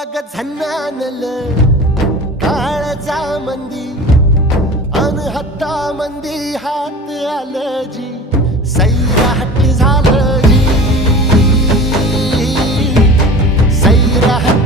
अग झन्नानल काळजा मंदी अन हत्ता मंदी हात आलं जी सैराट झालं जी सैराट